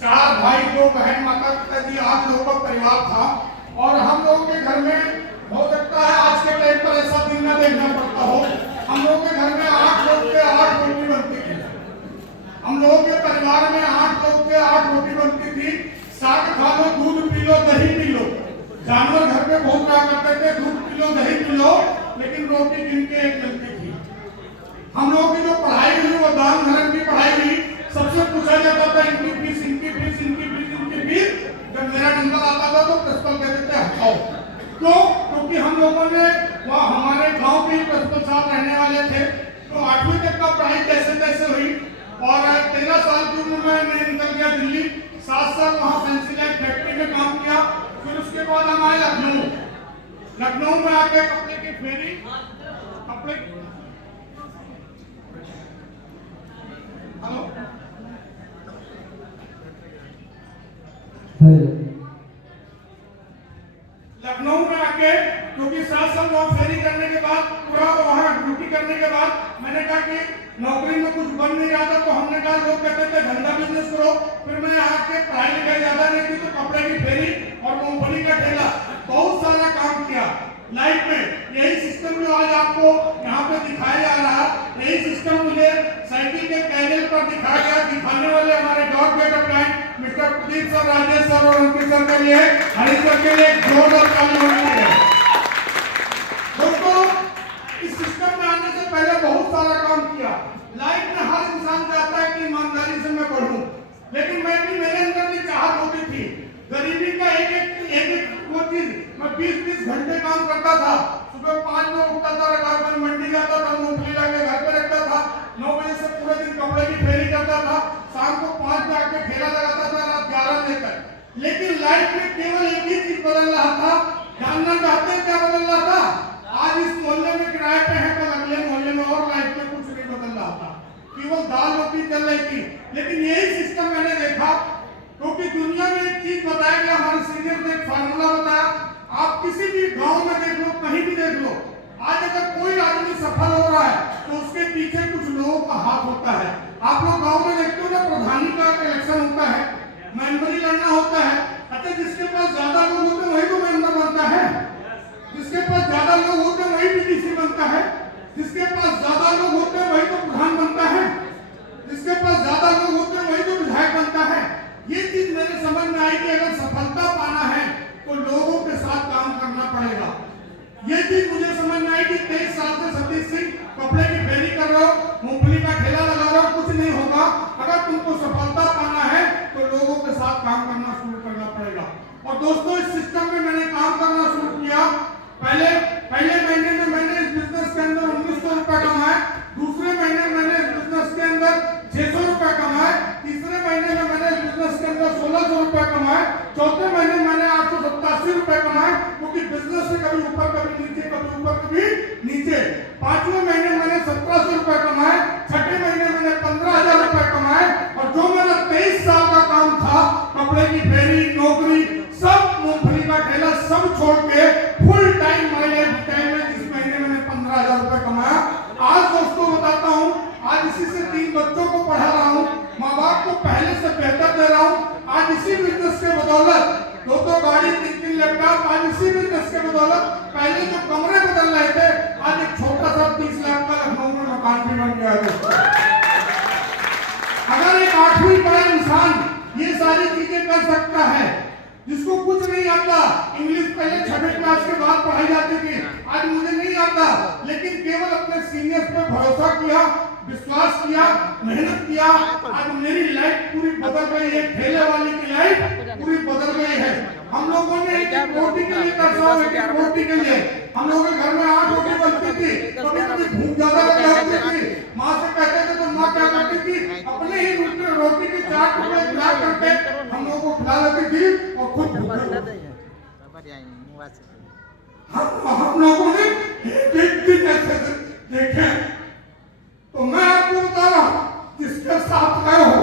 4 भाई 2 बहन, माता पिता जी, 8 लोगों का परिवार था। और हम लोगों के घर में हो सकता है आज के टाइम पर ऐसा दिन न देखना पड़ता हो, हम लोगों के घर में 8 लोग के 8 रोटी बनती थी। हम लोगों के परिवार में 8 लोग के 8 रोटी बनती थी। साग खा लो, दूध पी लो, दही पी लो। जानवर घर पे बहुत रहा करते थे, दूध पी लो, दही पी लो, लेकिन रोटी गिन के एक मिलती थी। हम लोगों की जो पढ़ाई हुई वो दान धर्म की पढ़ाई हुई। सबसे पूछा जाता था इनकी फीस, इनकी फीस, इनकी फीस, इनकी फीस। जब मेरा नंबर आता था तो प्रिंसिपल कहते थे हटाओ। क्यों? क्योंकि हम लोगों ने वहाँ हमारे गांव के प्रिंसिपल साहब रहने वाले थे, तो 8वीं तक का पढ़ाई कैसे तैसे हुई। और 13 साल की उम्र में मैं निकल गया दिल्ली। 7 साल वहाँ पेंसिल फैक्ट्री में काम किया। फिर उसके बाद हम आए लखनऊ। लखनऊ में आके कपड़े की फेरी, कपड़े, हेलो, लखनऊ में आके क्योंकि 7 साल वहाँ फेरी करने के बाद, पूरा वहाँ ड्यूटी करने के बाद मैंने कहा कि नौकरी में कुछ बन नहीं रहा था, तो हमने कहा, लोग कहते थे धंधा बिजनेस करो। फिर मैं आके पढ़ाई लिखाई ज्यादा नहीं थी, तो कपड़े की फेरी और मूंगफली का ठेला, बहुत सारा काम किया लाइफ में। यही सिस्टम जो आज आपको यहाँ पे दिखाया जा रहा, यही सिस्टम मुझे साइकिल के कैरियर पर दिखाया गया। दिखाने वाले हमारे God getup line mister Pradeep sir, Rajesh sir और उनके सर के लिए, हरीश सर के लिए जोरदार ताली होनी है। दोस्तों, इस सिस्टम में आने से पहले बहुत सारा काम किया। लाइफ में हर इंसान चाहता है कि ईमानदारी से मैं बढ़ूं, लेकिन मैं भी, मेरे अंदर भी चाहत होती थी। गरीबी का एक वो चीज, मैं 20-20 घंटे काम करता था। सुबह 5 बजे उठता था, रकाबगंज मंडी जाता था, मूंगफली लाके घर पे रखता था। 9 बजे से पूरे दिन कपड़े की फेरी करता था। शाम को 5 बजे आके ठेला लगाता था, रात 11 बजे तक। लेकिन लाइफ में केवल एक ही चीज बदल रहा था। जानना चाहते हैं क्या बदल रहा था? आज इस मोहल्ले में किराए पे है, कल अगले मोहल्ले में, और लाइफ में कुछ नहीं बदल रहा था, केवल दाल रोटी चल रही थी। लेकिन यही सिस्टम मैंने देखा, क्योंकि दुनिया में एक चीज बताया गया, हमारे सीनियर ने एक फार्मूला बताया। आप किसी भी गांव में देख लो, कहीं भी देख लो, आज अगर कोई आदमी सफल हो रहा है तो उसके पीछे कुछ लोगों का हाथ होता है। आप लोग गांव में देखते हो ना, प्रधानी का इलेक्शन होता है, मेंबरी लड़ना होता है। अच्छा, जिसके पास ज्यादा लोग होते हैं वही तो मेंबर बनता है, जिसके पास ज्यादा लोग होते हैं वही पीडीसी बनता है, जिसके पास ज्यादा लोग होते हैं वही तो प्रधान बनता है, जिसके पास ज्यादा लोग होते हैं वही तो विधायक बनता है। ये चीज मेरे समझ में आई कि अगर सफलता पाना है तो लोगों के साथ काम करना पड़ेगा। ये चीज मुझे समझ में आई कि 23 साल से सतीश सिंह कपड़े की फेरी कर रहे हो, मूंगफली का ठेला लगा रहे हो, कुछ नहीं होगा। अगर तुमको सफलता पाना है तो लोगों के साथ काम करना शुरू करना पड़ेगा। और दोस्तों, इस सिस्टम में मैंने काम करना शुरू किया। पहले महीने में मैंने इस बिजनेस के अंदर 1900 रुपए कमाए। दूसरे महीने मैंने इस बिजनेस के अंदर 600 रुपए कमाए। तीसरे महीने में मैंने इस बिजनेस के अंदर 1600 रुपए कमाए। चौथे महीने मैंने 887 रुपए कमाए, क्योंकि बिजनेस से कभी ऊपर कभी नीचे, कभी ऊपर कभी नीचे। पांचवें महीने मैंने 1700 रुपए कमाए। छठे महीने मैंने 15,000 रुपए कमाए। और जो मेरा 23 साल का काम था, कपड़े की फेरी, नौकरी, सब मूंगफली का ठेला सब छोड़ के फुल टाइम माइलेज टाइम में इस महीने मैंने 15,000 रुपए कमाया। आज दोस्तों बताता हूँ, आज इसी से 3 बच्चों को पढ़ा रहा हूँ, माँ बाप को पहले से बेहतर दे रहा हूँ। आज इसी बिजनेस के बदौलत 2 गाड़ी, 3 लैपटॉप, आज इसी बिजनेस के बदौलत। पहले जो कमरे बदल रहे थे, आज एक छोटा सा 30 लाख का लखनऊ में मकान भी बन गया है। अगर एक 8वीं पढ़ा इंसान ये सारी चीजें कर सकता है, जिसको कुछ नहीं आता, इंग्लिश पहले 6वीं क्लास के बाद पढ़ाई जाती थी, आज मुझे नहीं आता, लेकिन केवल अपने सीनियर्स पे भरोसा किया, विश्वास किया, मेहनत किया, आज मेरी लाइफ पूरी बदल गई है। ठेले वाले की लाइफ पूरी बदल गई है। हम लोगों ने एक रोटी के लिए तरसा, एक रोटी के लिए हम लोगों के घर में 8 रोटी बनती थी। कभी कभी भूख ज्यादा लग जाती थी, माँ से कहते थे तो माँ क्या करती थी, अपने ही रोटी के 4 टुकड़े खिला करके हम लोगों को खिला लेती थी और खुद हम लोगों ने एक दिन ऐसे देखे। तो मैं आपको बता रहा हूं, जिसके साथ आए हो,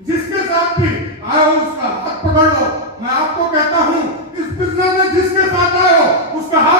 जिसके साथ भी आए हो, उसका हाथ पकड़ लो। मैं आपको कहता हूं, इस बिजनेस में जिसके साथ आए हो उसका हाथ